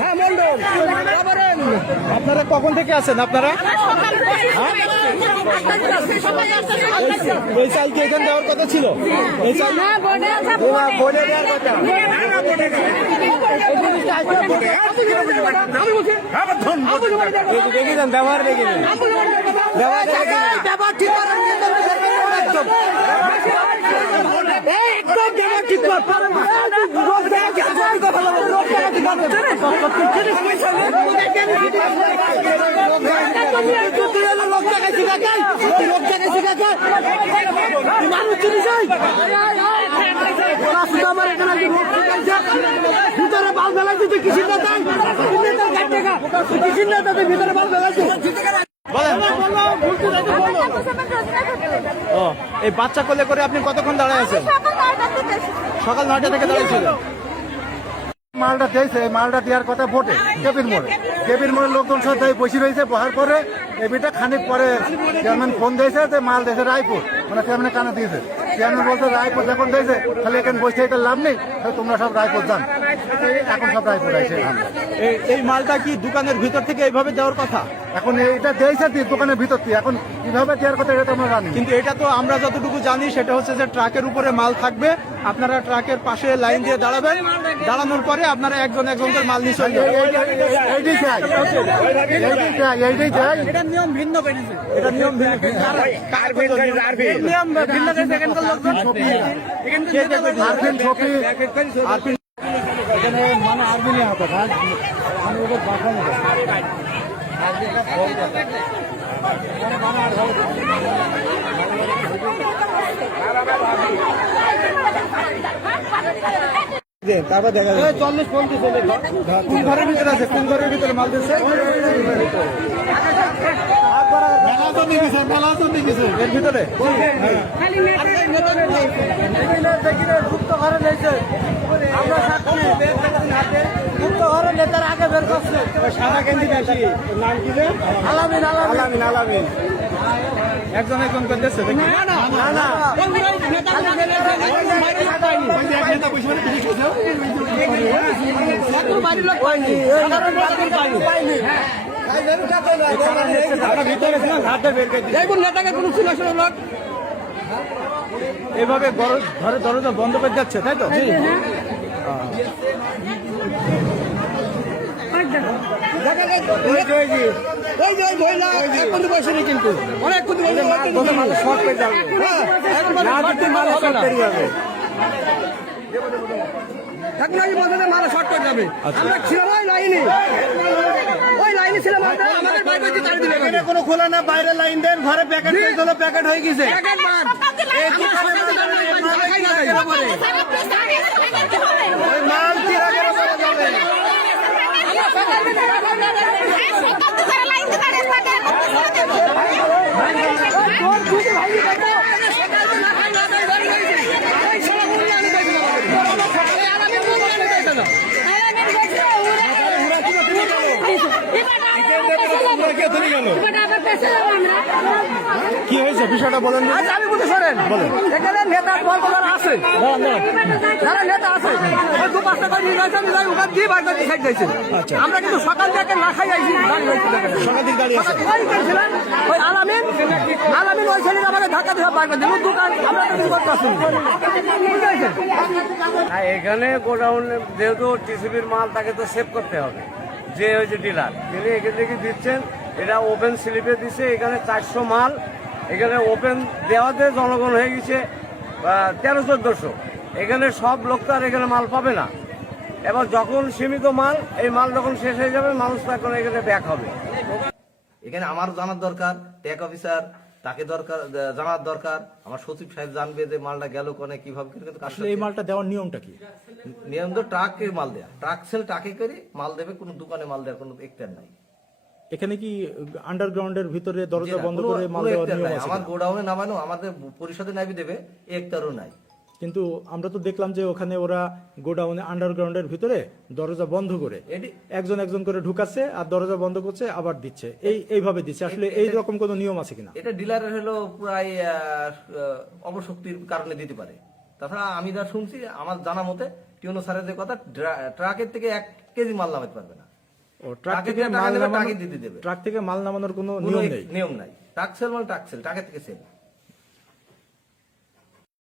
হ্যাঁ মন্ডল, আপনারা কখন থেকে আছেন? আপনারা এই চাল কি এখানে দেওয়ার কথা ছিল? এই চাল বলে দেওয়ার কথা। দেখেছেন ব্যবহার, দেখেছেন ব্যবহার ঠিক করেন, ভিতরে বাল ফেলাই দিতে কৃষির নেতার ভিতরে বাল ফেলাইছে। এই বাচ্চা কোলে করে আপনি কতক্ষণ দাঁড়ায় আছেন? সকাল 9টা থেকে দাঁড়িয়েছিলেন। মালটা দিয়েছে, মালটা দেওয়ার কথা ভোটে কেবির মোড়ের লোকজন সব বসে রয়েছে। বহার পরে এবিটা খানিক পরে চেয়ারম্যান ফোন দিয়েছে যে মাল দিয়েছে রায়পুর, মানে চেয়ারম্যানের কানে দিয়েছে। চেয়ারম্যান বলছে রায়পুর যখন দিয়েছে তাহলে এখানে বসে এটা লাভ নেই, তোমরা সব রায়পুর যান। এখন সব রায়পুর আছে। এই মালটা কি দোকানের ভিতর থেকে এইভাবে দেওয়ার কথা? এখন এটা দিয়েছে দোকানের ভিতর থেকে, এখন কিভাবে দেওয়ার কথা এটা তো আমরা জানি। কিন্তু এটা তো আমরা যতটুকু জানি সেটা হচ্ছে যে ট্রাকের উপরে মাল থাকবে, আপনারা ট্রাকের পাশে লাইন দিয়ে দাঁড়াবেন, দাঁড়ানোর পরে আপনারা একজন একজন করে মাল নিয়ে চলবেন। এটা নিয়ম ভিন্ন বেরিয়েছে, এটা নিয়ম ভিন্ন। এখানে মানে আর্মি হতো আমি ওদের পাঠানো তারপর দেখা যায় 40-50 কোন ঘরের ভিতরে আছে, কোন ঘরের ভিতরে মাল দিচ্ছে এর ভিতরে গুপ্ত ঘরে নিয়েছে। আমরা গুপ্ত ঘরের নেতার আগে বের করছে সাদা গেঞ্জি বেশি নাম কি? আলামিন আলামিন। আলামিন একজন একজন করে দিচ্ছে দেখি। এভাবে ঘরে দরজা বন্ধ করে যাচ্ছে, তাই তো? কিন্তু অনেক মারা শর্ট করে যাবে। আমরা ছিলাম ওই লাইনে, ওই লাইনে ছিলাম। কোনো খোলা না, বাইরে লাইন দেন, ঘরে প্যাকেট প্যাকেট হয়ে গেছে। কি হয়েছে বিষয়টা বলেন। আমি বলতে শোনেন, এখানে নেতা আছে, যারা নেতা আছে আমরা কিন্তু সকাল থেকে না খাই আইছি। ওই আলামিন ওই ছেলেকে আমাকে ধাক্কা দিয়ে বার করে দিল দোকান। আমরা এখানে গোডাউনে যেহেতু টিসিবির মাল তাকে তো সেভ করতে হবে, যে ওই যে ডিলার তিনি এখান থেকে দিচ্ছেন, এটা ওপেন স্লিপে দিচ্ছে। এখানে 400 মাল এখানে ওপেন দেওয়াতে জনগণ হয়ে গেছে 1300-1400। এখানে সব লোক তো আর এখানে মাল পাবে না। এবার যখন সীমিত মাল, এই মাল যখন শেষ হয়ে যাবে, মানুষ তো এখন এখানে ব্যাক হবে। এখানে আমার জানার দরকার, ট্যাগ অফিসার তাকে দরকার জানার দরকার, আমার সচিব সাহেব জানবে যে মালটা গেল কোনে কিভাবে। আসলে এই মালটা দেওয়ার নিয়মটা কি? নিয়ম তো ট্রাকে মাল দেয়া, ট্রাক সেল ট্রাকে করে মাল দেবে, কোনো দোকানে মাল দেওয়ার কোনো এখতিয়ার নাই। এখানে কি আন্ডারগ্রাউন্ডের ভিতরে দরজা বন্ধ করে মাল দেওয়ার নিয়ম আছে? আমার গোডাউনে নামানো, আমাদের পরিষদে নাবি দেবে, এখতিয়ারও নাই। কিন্তু আমরা তো দেখলাম যে ওখানে ওরা গোডাউনে আন্ডারগ্রাউন্ডের ভিতরে দরজা বন্ধ করে একজন একজন করে ঢুকাচ্ছে আর দরজা বন্ধ করছে আবার দিচ্ছে, এইভাবে দিচ্ছে। আসলে এই রকম কোনো নিয়ম আছে কিনা? এটা ডিলারের হলো প্রায় অবশক্তির কারণে দিতে পারে। তাছাড়া আমি যা শুনছি আমার জানা মতে টিউনো স্যারের যে কথা ট্রাকের থেকে 1 কেজি মাল নামাতে পারবে না। ও ট্রাক ট্রাকে থেকে যে টাকা মাল নেবে, নামানো টাকা দিতে দেবে। ট্রাক থেকে মাল নামানোর কোনো কোনো নিয়ম নেই। নিয়ম নাই। ট্রাক সেল মানে ট্রাক সেল, টাকা থেকে সেল।